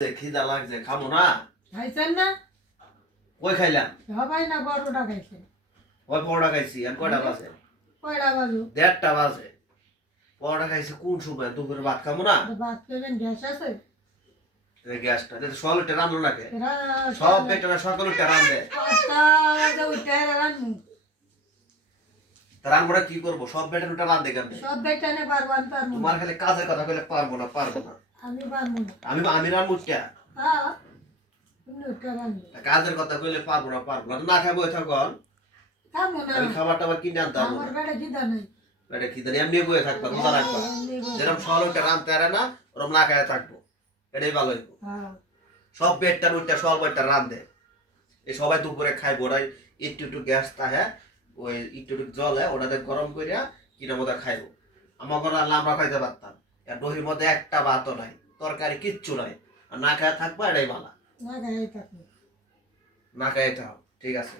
খিদা লাগছে খাবো না। খাইছেন না? কই খাইলাম? সবাই না বড়টা খাইছে। ওই পরোটা খাইছি আর কয়টা বাজে? কয়টা বাজু? 1:30টা বাজে। পরোটা খাইছি কোন সময়? দুপুরে ভাত খাবো না? ভাত খাইবেন, গ্যাস আছে? গ্যাসটা সকালে উঠে রান্ধলো নাকি? এরা সব বেটারা সকালে উঠে রান্ধে। 5টা বাজে উঠে রান্নু। রান্নাটা কি করবো? সব বেটার উঠে রান্ধে কেন? সব বেটানে পারবান পারবো না। তোমার খালি কাজের কথা কইলে পারবো না পারবো না। আমি পারবো না। আমি রান্নু কে? হ্যাঁ, তুমি উঠে রান্নু। কাজের কথা কইলে পারবো না পারবো না। না খাবো থাকন। খাবো না। আমি খাবার টাবার কিনে আনতে পারবো আমার না। পেটে খিদা নাই। এটা কি জানি এমনি বয়ে থাকবা রোজা রাখবা। যেরকম সকালে উঠে রান্ধতে পারে না ওরকম না খায় থাকবো। এটাই ভালো হইবো। হ্যাঁ। সব বেডটা উঠে সব বেডটা রান্ধে। এই সবাই দুপুরে খাইবো ওরাই একটু একটু গ্যাস তাহে ওই একটু একটু জলে ওটাতে গরম করিয়া কিনা মতো খাইবো। আমার ঘরে আনলে আমরা খাইতে পারতাম। আর দহির মধ্যে একটা ভাতও নাই, তরকারি কিচ্ছু নাই, আর না খায় থাকবো এটাই ভালো। না খাই থাকবো। না খায় থাকো ঠিক আছে।